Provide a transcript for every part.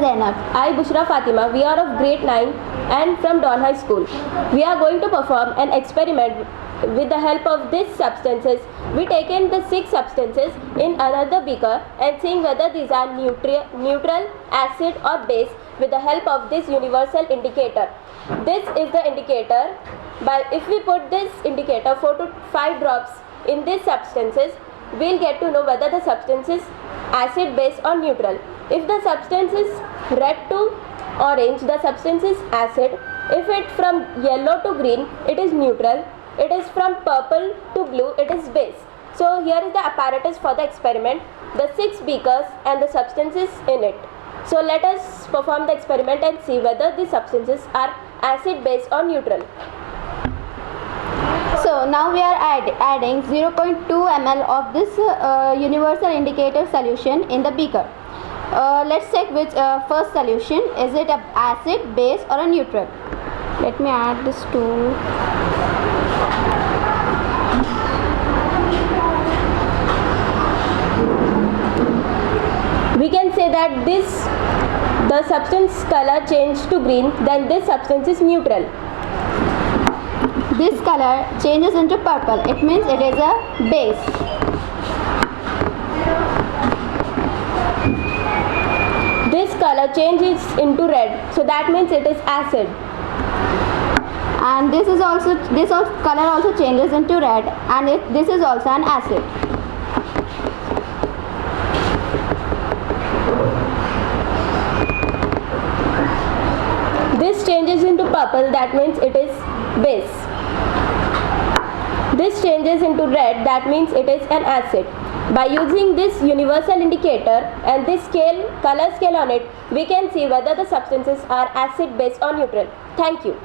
Zainab. I, Bushra Fatima. We are of grade 9 and from Dawn High School. We are going to perform an experiment with the help of these substances. We taken the 6 substances in another beaker and seeing whether these are neutral, acid or base with the help of this universal indicator. This is the indicator. But if we put this indicator 4 to 5 drops in these substances, we'll get to know whether the substance is acid, base or neutral. If the substance is red to orange, the substance is acid. If it from yellow to green, it is neutral. It is from purple to blue, it is base. So here is the apparatus for the experiment, the 6 beakers and the substances in it. So let us perform the experiment and see whether the substances are acid, base or neutral. So now we are adding 0.2 ml of this universal indicator solution in the beaker. Let's check which first solution. Is it a acid, base or a neutral? Let me add this to. We can say that the substance color changed to green, then this substance is neutral. This color changes into purple. It means it is a base. This color changes into red, so that means it is acid. And this color also changes into red, and this is also an acid. This changes into purple, that means it is base. This changes into red, that means it is an acid. By using this universal indicator and this color scale on it, we can see whether the substances are acid, base or neutral. Thank you.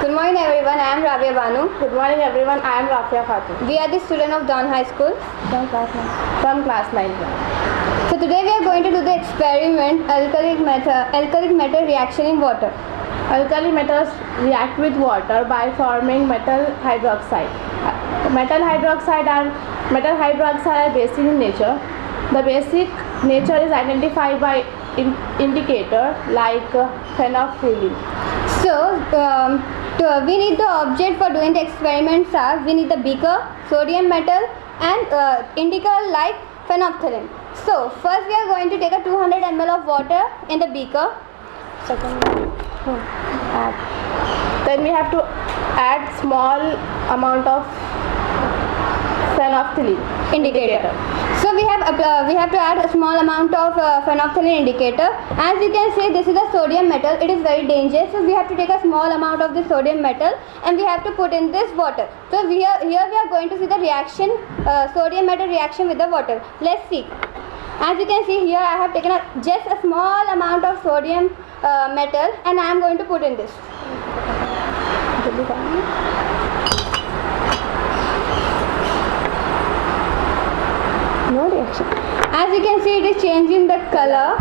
Good morning everyone, I am Rabia Banu. Good morning everyone, I am Rafia Khatun. We are the students of Dawn High School. From class 9. So today we are going to do the experiment alkalic metal reaction in water. Alkali metals react with water by forming metal hydroxide. Metal hydroxide are basic in nature. The basic nature is identified by indicator like phenolphthalein. So we need the object for doing the experiments are, we need the beaker, sodium metal and indicator like phenolphthalein. So first we are going to take a 200 ml of water in the beaker. Then we have to add small amount of phenolphthalein indicator. So we have to add a small amount of phenolphthalein indicator. As you can see, this is a sodium metal. It is very dangerous. So we have to take a small amount of the sodium metal and we have to put in this water. So here we are going to see the reaction, sodium metal reaction with the water. Let's see. As you can see here, I have taken just a small amount of sodium metal and I am going to put in this. No reaction. As you can see, it is changing the color.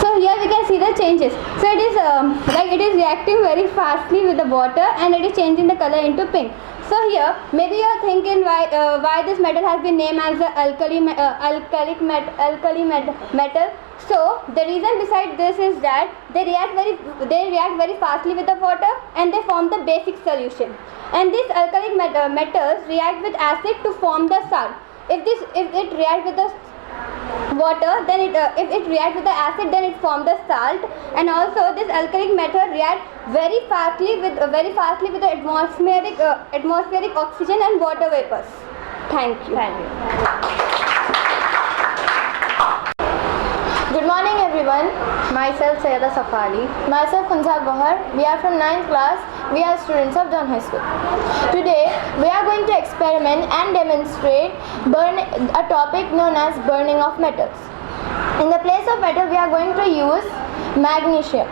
So here we can see the changes. So it is reacting very fastly with the water and it is changing the color into pink. So here maybe you are thinking why this metal has been named as the alkali metal. So the reason beside this is that they react very fastly with the water and they form the basic solution. And these alkali metals react with acid to form the salt. If it reacts with the water, then if it reacts with the acid, then it forms the salt. And also this alkalic metal reacts very fastly with the atmospheric oxygen and water vapors. Thank you. Good morning everyone. Myself Sayyada Safari. Myself Khunsal Bahar. We are from 9th class. We are students of Dawn High School. Today we are going to experiment and demonstrate a topic known as burning of metals. In the place of metal we are going to use magnesium.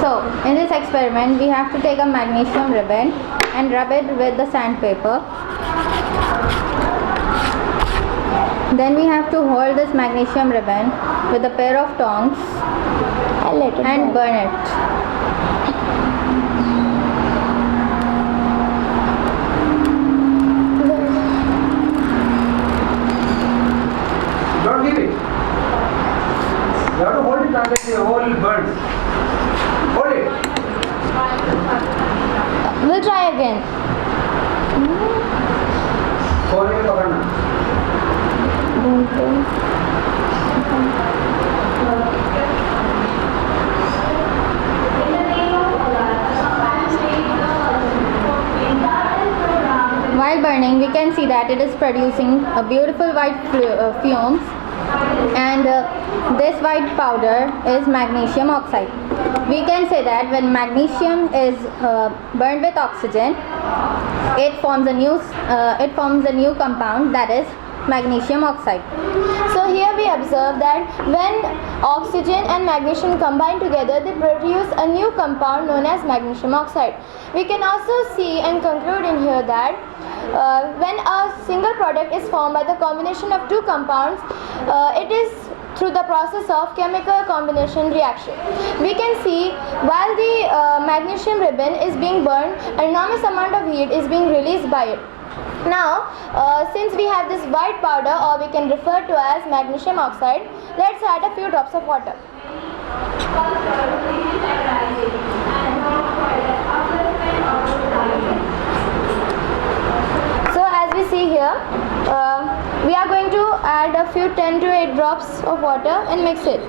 So in this experiment we have to take a magnesium ribbon and rub it with the sandpaper. Then we have to hold this magnesium ribbon with a pair of tongs and burn it. coal burns. Hold it. We'll try again. Coal में पकड़ना. While burning, we can see that it is producing a beautiful white fumes, and this white powder is magnesium oxide. We can say that when magnesium is burned with oxygen, it forms a new compound, that is magnesium oxide. So here we observe that when oxygen and magnesium combine together, they produce a new compound known as magnesium oxide. We can also see and conclude in here that when a single product is formed by the combination of two compounds, it is through the process of chemical combination reaction. We can see while the magnesium ribbon is being burned, an enormous amount of heat is being released by it. Now, since we have this white powder, or we can refer to as magnesium oxide, let's add a few drops of water. So as we see here, we are going to add a few 10 to 8 drops of water and mix it.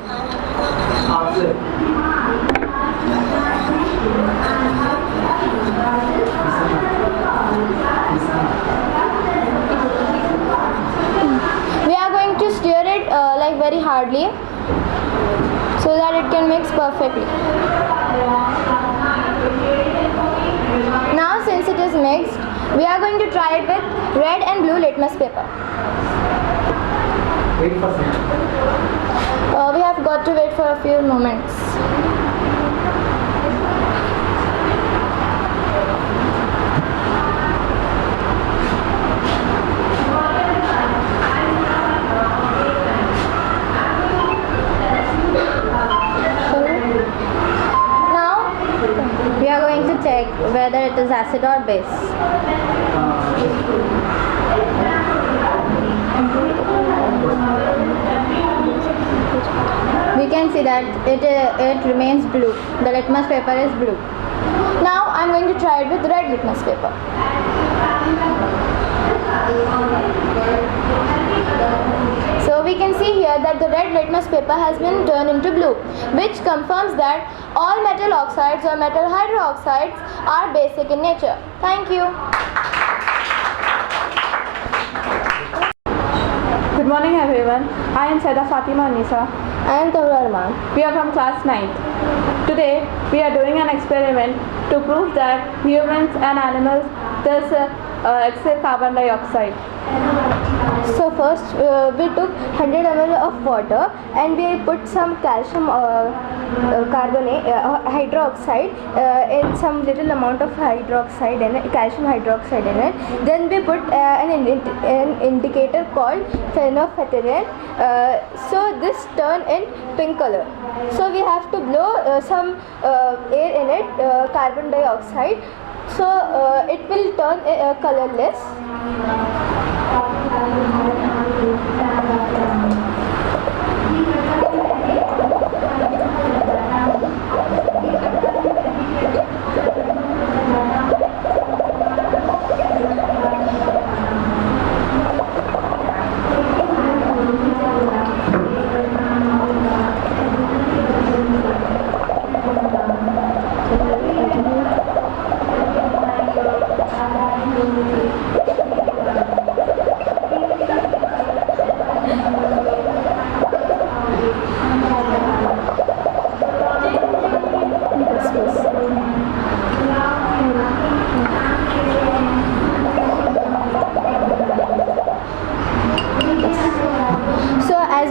We are going to stir it like very hardly so that it can mix perfectly. Now since it is mixed, we are going to try it with red and blue litmus paper. Wait for a second. We have got to wait for a few moments. Now we are going to check whether it is acid or base. We can see that it remains blue. The litmus paper is blue. Now I am going to try it with red litmus paper. So we can see here that the red litmus paper has been turned into blue, which confirms that all metal oxides or metal hydroxides are basic in nature. Thank you. Good morning everyone. I am Saida Fatima Nisa. I am Tahura Arman. We are from class 9th. Today we are doing an experiment to prove that humans and animals does exhale carbon dioxide. So first we took 100 ml of water and we put some calcium carbonate hydroxide in some little amount of hydroxide in it, calcium hydroxide in it. Then we put an indicator called phenolphthalein. So this turn in pink color. So we have to blow some air in it, carbon dioxide. So it will turn colorless.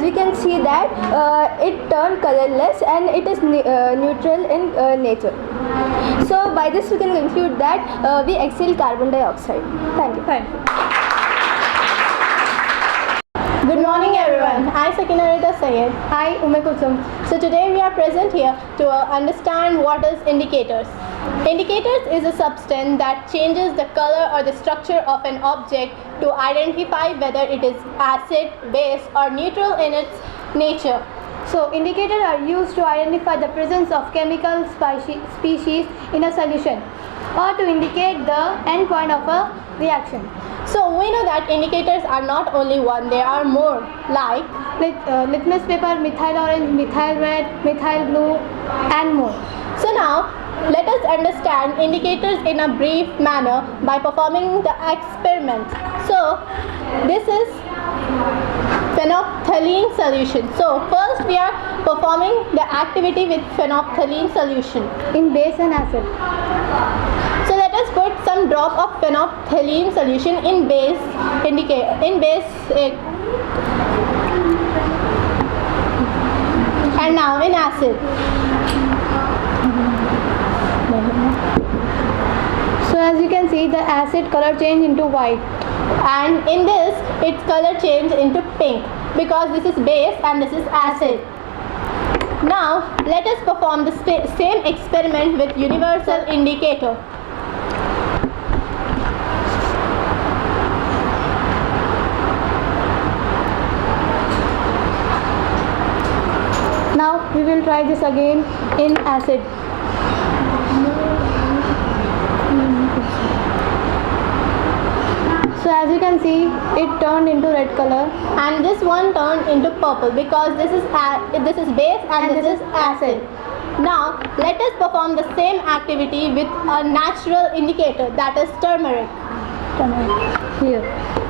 We can see that it turned colorless and it is neutral in nature. So by this we can conclude that we exhale carbon dioxide. Thank you. Thank you. Good morning everyone. I Sakina Rita Sayed. Hi, Ume Kulsum. So today we are present here to understand what is indicators. Indicators is a substance that changes the color or the structure of an object to identify whether it is acid, base or neutral in its nature. So indicators are used to identify the presence of chemical species in a solution or to indicate the end point of a reaction. So we know that indicators are not only one, there are more, like Litmus paper, methyl orange, methyl red, methyl blue, and more. So now let us understand indicators in a brief manner by performing the experiment. So this is phenolphthalein solution. So first we are performing the activity with phenolphthalein solution In base and acid. So let us put some drop of phenolphthalein solution in base and now in acid. So as you can see, the acid color change into white. And in this its color change into pink because this is base and this is acid. Now let us perform the same experiment with universal indicator. Now we will try this again in acid. So as you can see, it turned into red color. And this one turned into purple because this is base and this is acid. Now let us perform the same activity with a natural indicator, that is turmeric. Here.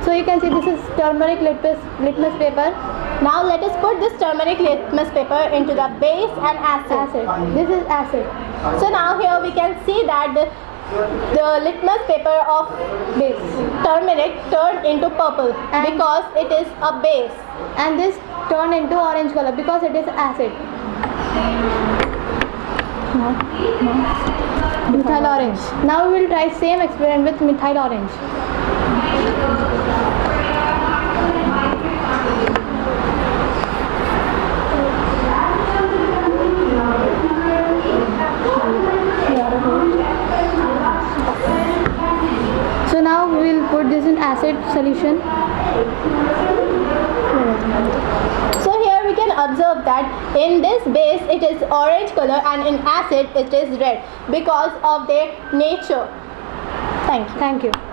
So you can see this is turmeric litmus paper. Now let us put this turmeric litmus paper into the base and acid. This is acid. So now here we can see that the litmus paper of Base. turmeric turned into purple And- because it is a base. And this turned into orange color because it is acid. Methyl orange. Now we will try same experiment with methyl orange. So now we will put this in acid solution. So here we can observe that in this base it is orange color and in acid it is red because of their nature. Thank you. Thank you.